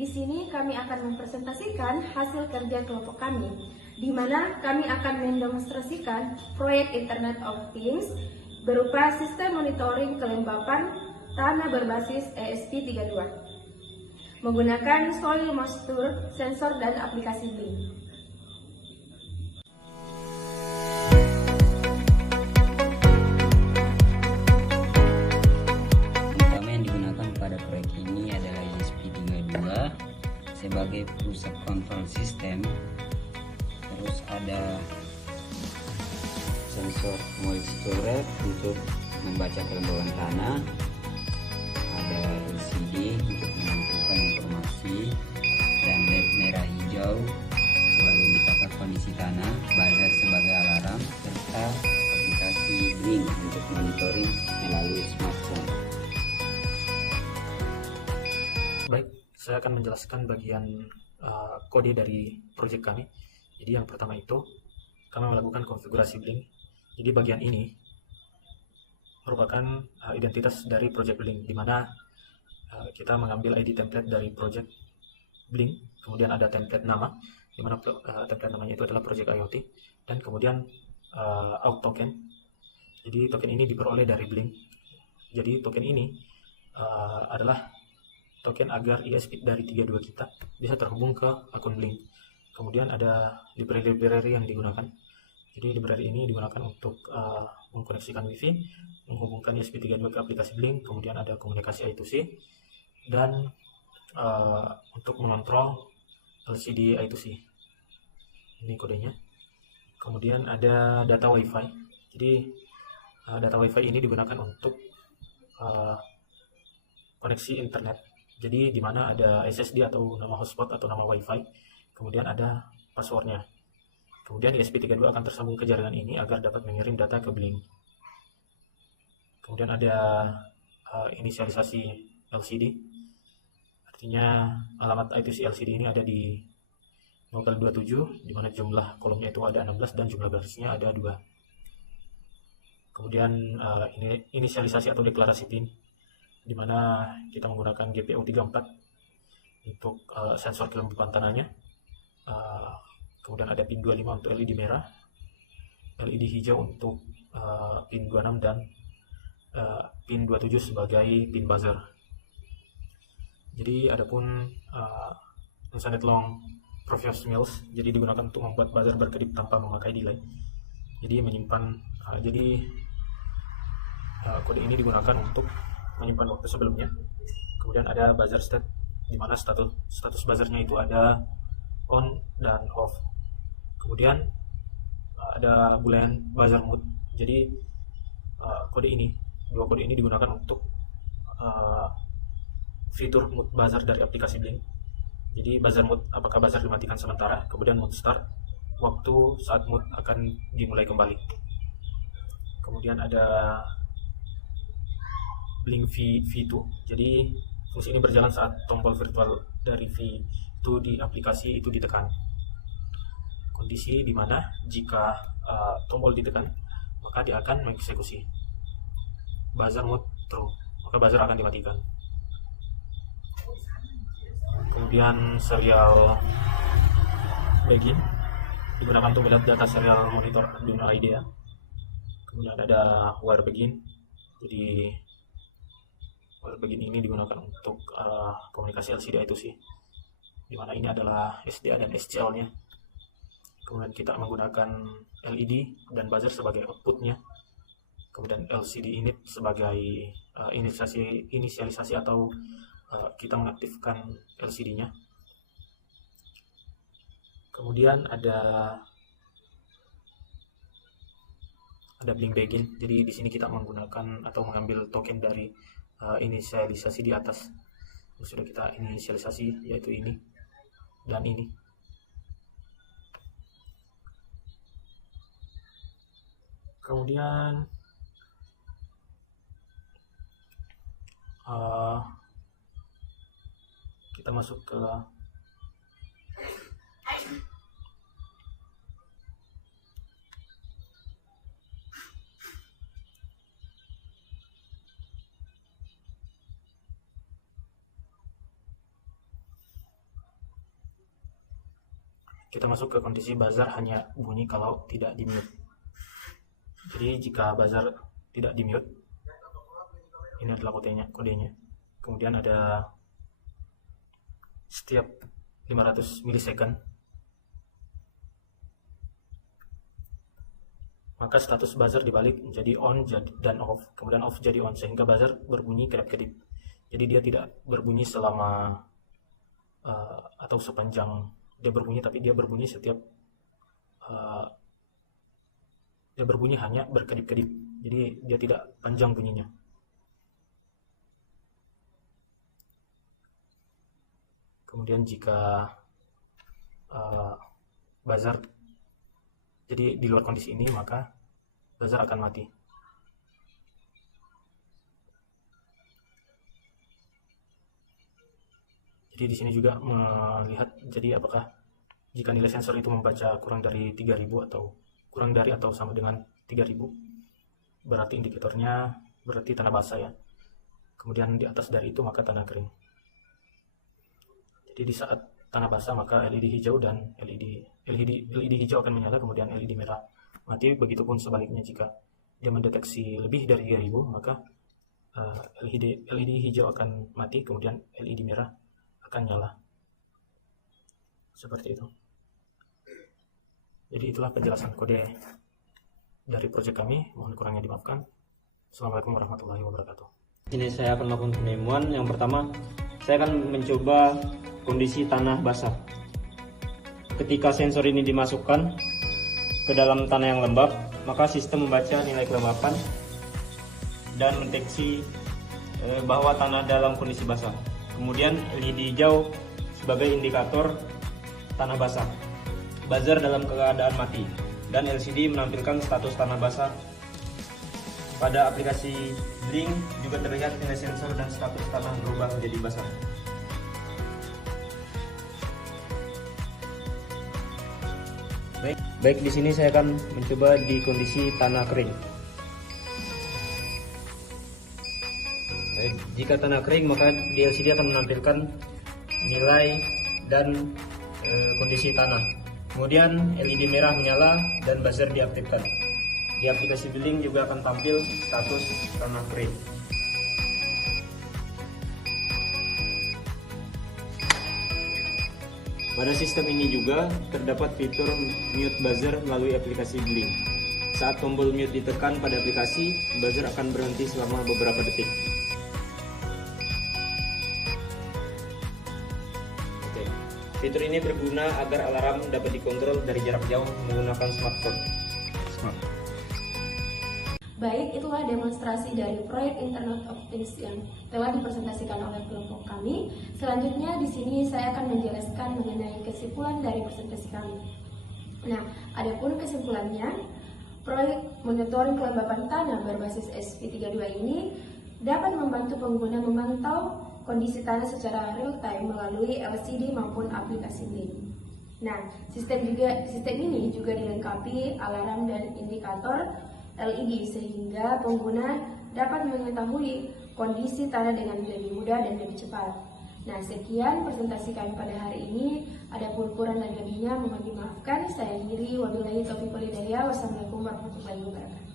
Di sini kami akan mempresentasikan hasil kerja kelompok kami, di mana kami akan mendemonstrasikan proyek Internet of Things berupa sistem monitoring kelembapan tanah berbasis ESP32 menggunakan soil moisture sensor dan aplikasi Blink. Sebagai pusat kontrol sistem, terus ada sensor moisture untuk membaca kelembaban tanah, ada LCD untuk menentukan informasi, dan LED merah hijau sebagai indikator kondisi tanah, buzzer sebagai alarm, serta aplikasi Blink untuk monitoring melalui smartphone. Baik, saya akan menjelaskan bagian kode dari project kami. Jadi yang pertama itu kami melakukan konfigurasi Blink. Jadi bagian ini merupakan identitas dari project Blink, di mana kita mengambil ID template dari project Blink, kemudian ada template nama, di mana template namanya itu adalah project IoT, dan kemudian auth token. Jadi token ini diperoleh dari Blink. Jadi token ini adalah token agar ESP dari 32 kita bisa terhubung ke akun Blink. Kemudian ada library yang digunakan. Jadi library ini digunakan untuk mengkoneksikan WiFi, menghubungkan ESP32 ke aplikasi Blink, kemudian ada komunikasi I2C, dan untuk mengontrol LCD I2C. Ini kodenya. Kemudian ada data WiFi. Jadi data WiFi ini digunakan untuk koneksi internet. Jadi di mana ada SSD atau nama hotspot atau nama WiFi, kemudian ada passwordnya. Kemudian ESP32 akan tersambung ke jaringan ini agar dapat mengirim data ke Blink. Kemudian ada inisialisasi LCD, artinya alamat I2C LCD ini ada di 0x27, di mana jumlah kolomnya itu ada 16 dan jumlah barisnya ada 2. Kemudian ini inisialisasi atau deklarasi PIN, di mana kita menggunakan GPO34 untuk sensor kelembapan tanahnya. Kemudian ada pin 25 untuk LED merah, LED hijau untuk pin 26, dan pin 27 sebagai pin buzzer. Jadi adapun Ethernet long Profios Mills, jadi digunakan untuk membuat buzzer berkedip tanpa memakai delay. Jadi menyimpan kode ini digunakan untuk menyimpan waktu sebelumnya. Kemudian ada buzzer state, di mana status buzzernya itu ada on dan off. Kemudian ada boolean buzzer mode. Jadi dua kode ini digunakan untuk fitur mode buzzer dari aplikasi Blink. Jadi buzzer mode, apakah buzzer dimatikan sementara, kemudian mode start, waktu saat mode akan dimulai kembali. Kemudian ada Blink V2. Jadi fungsi ini berjalan saat tombol virtual dari V2 di aplikasi itu ditekan. Kondisi di mana jika tombol ditekan, maka dia akan mengeksekusi. Buzzer mode true, maka buzzer akan dimatikan. Kemudian serial begin digunakan untuk melihat data serial monitor Arduino IDEA. Kemudian ada wire begin. Jadi wire begin ini digunakan untuk komunikasi LCD I2C, di mana ini adalah SDA dan SCL-nya. Kemudian kita menggunakan LED dan buzzer sebagai outputnya. Kemudian LCD init sebagai inisialisasi atau kita mengaktifkan LCD-nya. Kemudian ada Blink begin. Jadi di sini kita menggunakan atau mengambil token dari inisialisasi di atas yang sudah kita inisialisasi, yaitu ini dan ini. Kemudian kita masuk ke kita masuk ke kondisi buzzer hanya bunyi kalau tidak di mute. Jadi jika buzzer tidak di mute, ini adalah kodenya. Kemudian ada setiap 500 milisecond, maka status buzzer dibalik menjadi on dan off, kemudian off jadi on, sehingga buzzer berbunyi kedap-kedip. Jadi dia tidak berbunyi selama atau sepanjang dia berbunyi, tapi dia berbunyi setiap dia berbunyi hanya berkedip-kedip. Jadi dia tidak panjang bunyinya. Kemudian jika buzzer jadi di luar kondisi ini, maka buzzer akan mati. Jadi di sini juga melihat jadi apakah jika nilai sensor itu membaca kurang dari 3000 atau kurang dari atau sama dengan 3000, berarti indikatornya berarti tanah basah ya. Kemudian di atas dari itu maka tanah kering. Jadi di saat tanah basah maka LED hijau dan LED hijau akan menyala, kemudian LED merah mati. Begitupun sebaliknya, jika dia mendeteksi lebih dari 3000 maka LED hijau akan mati, kemudian LED merah akan nyala. Seperti itu. Jadi itulah penjelasan kode dari proyek kami. Mohon kurangnya dimaafkan. Assalamualaikum warahmatullahi wabarakatuh. Ini saya akan melakukan penemuan. Yang pertama, saya akan mencoba kondisi tanah basah. Ketika sensor ini dimasukkan ke dalam tanah yang lembab, maka sistem membaca nilai kelembapan dan mendeteksi bahwa tanah dalam kondisi basah. Kemudian LED hijau sebagai indikator tanah basah. Buzzer dalam keadaan mati, dan LCD menampilkan status tanah basah. Pada aplikasi Blink juga terlihat nilai sensor dan status tanah berubah menjadi basah. Baik, di sini saya akan mencoba di kondisi tanah kering. Jika tanah kering, maka di LCD akan menampilkan nilai dan kondisi tanah. Kemudian LED merah menyala dan buzzer diaktifkan. Di aplikasi Blink juga akan tampil status tanah kering. Pada sistem ini juga terdapat fitur mute buzzer melalui aplikasi Blink. Saat tombol mute ditekan pada aplikasi, buzzer akan berhenti selama beberapa detik. Fitur ini berguna agar alarm dapat dikontrol dari jarak jauh menggunakan smartphone. Baik, itulah demonstrasi dari proyek Internet of Things yang telah dipresentasikan oleh kelompok kami. Selanjutnya di sini saya akan menjelaskan mengenai kesimpulan dari presentasi kami. Nah, adapun kesimpulannya, proyek monitoring kelembapan tanah berbasis SP32 ini dapat membantu pengguna memantau kondisi tanah secara real time melalui LCD maupun aplikasi Blink. Nah, sistem ini juga dilengkapi alarm dan indikator LED sehingga pengguna dapat mengetahui kondisi tanah dengan lebih mudah dan lebih cepat. Nah, sekian presentasi kami pada hari ini. Adapun kurang dan lebihnya mohon dimaafkan. Saya akhiri, wabillahi taufiq wal hidayah. Wassalamualaikum warahmatullahi wabarakatuh.